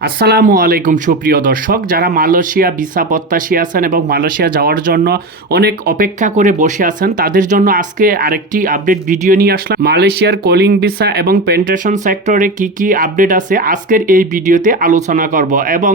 আসসালামু আলাইকুম সুপ্রিয় দর্শক, যারা মালয়েশিয়া ভিসা প্রত্যাশী আছেন এবং মালয়েশিয়া যাওয়ার জন্য অনেক অপেক্ষা করে বসে আছেন, তাদের জন্য আজকে আরেকটি আপডেট ভিডিও নিয়ে আসলাম। মালয়েশিয়ার কলিং ভিসা এবং পেন্টেশন সেক্টরে কি কি আপডেট আছে আজকের এই ভিডিওতে আলোচনা করব এবং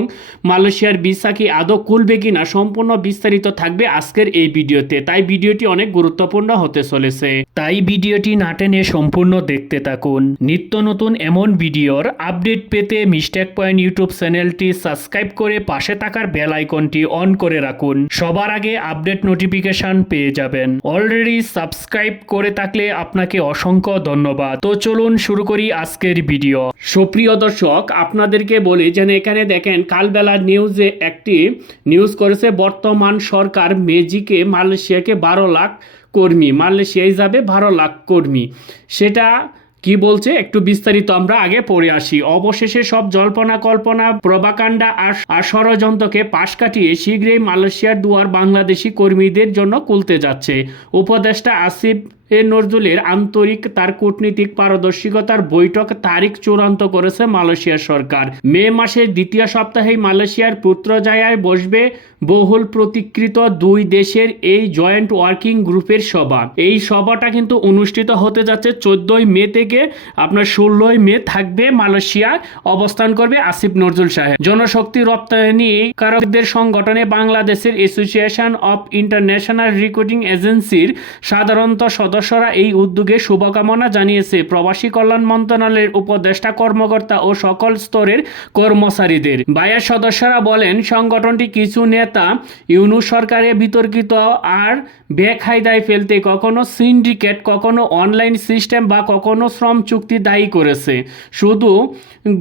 মালয়েশিয়ার ভিসা কি আদৌ খুলবে কিনা সম্পূর্ণ বিস্তারিত থাকবে আজকের এই ভিডিওতে। তাই ভিডিওটি অনেক গুরুত্বপূর্ণ হতে চলেছে, তাই ভিডিওটি না টেনে সম্পূর্ণ দেখতে থাকুন। নিত্য নতুন এমন ভিডিওর আপডেট পেতে মিস্টেক পয়েন্ট ইউটিউব চ্যানেলটি সাবস্ক্রাইব করে পাশে থাকার বেল আইকনটি অন করে রাখুন, সবার আগে আপডেট নোটিফিকেশন পেয়ে যাবেন। অলরেডি সাবস্ক্রাইব করে থাকলে আপনাকে অসংখ্য ধন্যবাদ। তো চলুন শুরু করি আজকের ভিডিও। সুপ্রিয় দর্শক, আপনাদেরকে বলি যে এখানে দেখেন কালবেলা নিউজে একটি নিউজ করেছে, বর্তমান সরকার ম্যাজিকে মালয়েশিয়াকে 12 লাখ কর্মী, মালয়েশিয়ায় যাবে 12 লাখ কর্মী। সেটা কি বলছে একটু বিস্তারিত আমরা আগে পড়ে আসি। অবশেষে সব জল্পনা কল্পনা প্রভাকাণ্ডা আর ষড়যন্ত্রকে পাশ কাটিয়ে শীঘ্রই মালয়েশিয়ার দুয়ার বাংলাদেশি কর্মীদের জন্য খুলতে যাচ্ছে। উপদেষ্টা আসিফ নজরুলের আন্তরিক তার কূটনীতিক পারদর্শিতার বৈঠক তারিখ চূড়ান্ত করেছে মালয়েশিয়ার সরকার। মে মাসের দ্বিতীয় সপ্তাহেই মালয়েশিয়ার পুত্রজায়ায় বসবে বহুল প্রতীক্ষিত দুই দেশের এই জয়েন্ট ওয়ার্কিং গ্রুপের সভা। এই সভাটা কিন্তু অনুষ্ঠিত হতে যাচ্ছে 14 মে থেকে আপনার 16 মে থাকবে মালয়েশিয়ায় অবস্থান করবে আসিফ নজরুল সাহেব। জনশক্তি রপ্তানি কারকদের সংগঠনে বাংলাদেশের অ্যাসোসিয়েশন অফ ইন্টারন্যাশনাল রিক্রুটিং এজেন্সির সাধারণত সদস্যরা এই উদ্যোগে শুভকামনা জানিয়েছে প্রবাসী কল্যাণ মন্ত্রণালয়ের উপদেষ্টা কর্মকর্তা ও সকল স্তরের কর্মচারীদের। বায়ার সদস্যরা বলেন, সংগঠনটি কিছু নেতা ইউনূস সরকারের বিতর্কিত আর বেকায়দায় ফেলতে কখনো সিন্ডিকেট, কখনো অনলাইন সিস্টেম বা কখনো শ্রম চুক্তি দায়ী করেছে। শুধু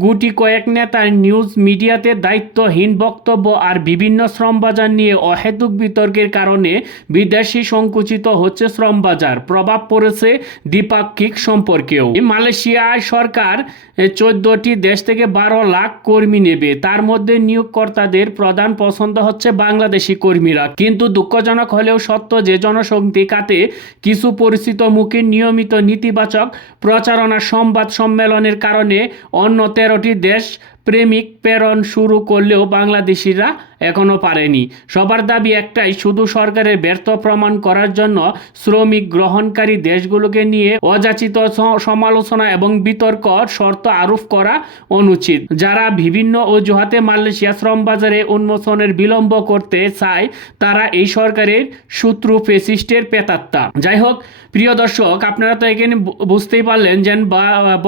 গুটি কয়েক নেতার নিউজ মিডিয়াতে দায়িত্বহীন বক্তব্য আর বিভিন্ন শ্রম বাজার নিয়ে অহেতুক বিতর্কের কারণে বিদেশি সংকুচিত হচ্ছে শ্রম বাজার। প্রভাব পড়েছে দ্বিপাক্ষিক সম্পর্কেও। মালয়েশিয়ায় সরকার 14টি দেশ থেকে 12 লাখ কর্মী নেবে। তার মধ্যে নিয়োগকর্তাদের প্রধান পছন্দ হচ্ছে বাংলাদেশি কর্মীরা। কিন্তু দুঃখজনক হলেও সত্য যে জনশক্তি খাতে কিছু পরিচিত মুখের নিয়মিত নেতিবাচক প্রচারণা সংবাদ সম্মেলনের কারণে অন্য 13টি দেশ প্রেমিক প্রেরণ শুরু করলেও বাংলাদেশিরা এখনো পারেনি। সবার দাবি একটাই, শুধু সরকারের ব্যর্থ প্রমাণ করার জন্য শ্রমিক গ্রহণকারী দেশগুলোকে নিয়ে অযাচিত সমালোচনা এবং বিতর্ক শর্ত আরোপ করা অনুচিত। যারা বিভিন্ন অজুহাতে মালয়েশিয়া শ্রম বাজারে উন্মোচনের বিলম্ব করতে চায় তারা এই সরকারের শত্রু ফেসিস্টের পেতাত্তা। যাই হোক প্রিয় দর্শক, আপনারা তো এখানে বুঝতেই পারলেন যে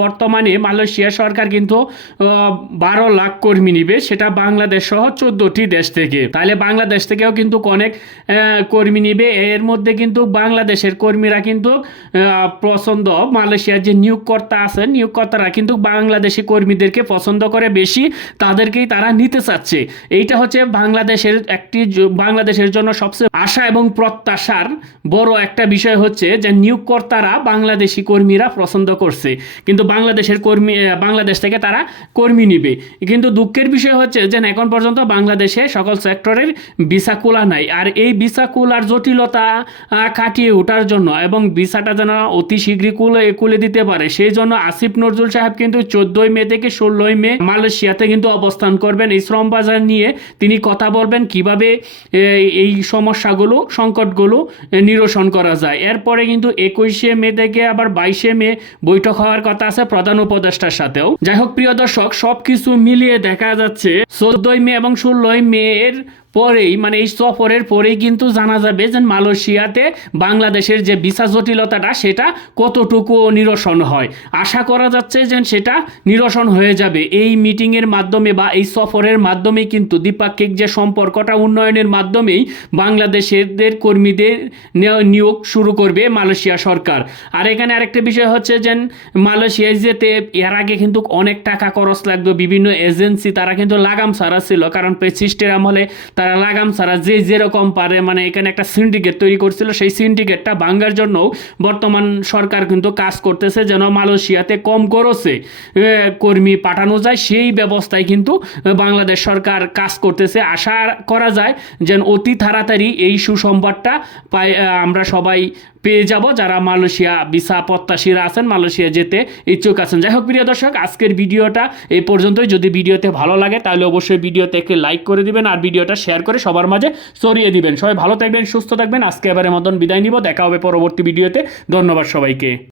বর্তমানে মালয়েশিয়া সরকার কিন্তু 12 লাখ কর্মী নিবে, সেটা বাংলাদেশ সহ 14টি দেশ থেকে। তাহলে বাংলাদেশ থেকেও কিন্তু অনেক কর্মী নিবে। এর মধ্যে কিন্তু বাংলাদেশের কর্মীরা কিন্তু পছন্দ, মালয়েশিয়ার যে নিয়োগকর্তা আছেন নিয়োগকর্তারা কিন্তু বাংলাদেশি কর্মীদেরকে পছন্দ করে বেশি, তাদেরকেই তারা নিতে চাচ্ছে। এইটা হচ্ছে বাংলাদেশের জন্য সবচেয়ে আশা এবং প্রত্যাশার বড় একটা বিষয় হচ্ছে যে নিয়োগকর্তারা বাংলাদেশি কর্মীরা পছন্দ করছে, কিন্তু বাংলাদেশ থেকে তারা কর্মী নিবে। কিন্তু দুঃখের বিষয় হচ্ছে যে এখন পর্যন্ত বাংলাদেশে সকল সেক্টরের ভিসা খোলা নাই। আর এই ভিসা খোলার জটিলতা কাটিয়ে ওঠার জন্য এবং ভিসাটা যেন অতি শীঘ্রই খুলে দিতে পারে, সেই জন্য আসিফ নজরুল সাহেব কিন্তু 14 মে থেকে 16 মে মালয়েশিয়াতে কিন্তু অবস্থান করবেন। এই শ্রম বাজার নিয়ে তিনি কথা বলবেন, কিভাবে এই সমস্যাগুলো সংকটগুলো নিরসন করা যায়। এরপরে কিন্তু 21 মে থেকে আবার 22 মে বৈঠক হওয়ার কথা আছে প্রধান উপদেষ্টার সাথেও। যাই হোক প্রিয় দর্শক, সবকিছু মিলিয়ে দেখা যাচ্ছে 14 মে এবং 16 মে এর পরেই, মানে এই সফরের পরেই কিন্তু জানা যাবে যে মালয়েশিয়াতে বাংলাদেশের যে ভিসা জটিলতাটা সেটা কতটুকু নিরসন হয়। আশা করা যাচ্ছে যে সেটা নিরসন হয়ে যাবে এই মিটিংয়ের মাধ্যমে বা এই সফরের মাধ্যমে। কিন্তু দ্বিপাক্ষিক যে সম্পর্কটা উন্নয়নের মাধ্যমেই বাংলাদেশের কর্মীদের নিয়োগ শুরু করবে মালয়েশিয়া সরকার। আর এখানে আরেকটা বিষয় হচ্ছে যে মালয়েশিয়ায় যেতে এর আগে কিন্তু অনেক টাকা খরচ লাগতো। বিভিন্ন এজেন্সি তারা কিন্তু লাগাম ছাড়া ছিল, কারণ পেসিস্টের আমলে তারা লাগাম ছাড়া যেরকম পারে, মানে এখানে একটা সিন্ডিকেট তৈরি করছিল। সেই সিন্ডিকেটটা ভাঙার জন্য বর্তমান সরকার কিন্তু কাজ করতেছে যেন মালয়েশিয়াতে কম খরচে কর্মী পাঠানো যায়, সেই ব্যবস্থায় কিন্তু বাংলাদেশ সরকার কাজ করতেছে। আশা করা যায় যে অতি তাড়াতাড়ি এই সুসংবাদটা আমরা সবাই পেয়ে যাব যারা মালয়েশিয়া ভিসা প্রত্যাশীরা আছেন, মালয়েশিয়া যেতে ইচ্ছুক আছেন। যাই হোক প্রিয় দর্শক, আজকের ভিডিওটা এই পর্যন্তই। যদি ভিডিওতে ভালো লাগে তাহলে অবশ্যই ভিডিওতে একটি লাইক করে দিবেন আর ভিডিওটা শেয়ার করে সবার মাঝে ছড়িয়ে দিবেন। সবাই ভালো থাকবেন, সুস্থ থাকবেন। আজকে এবারের মতন বিদায় নিব, দেখা হবে পরবর্তী ভিডিওতে। ধন্যবাদ সবাইকে।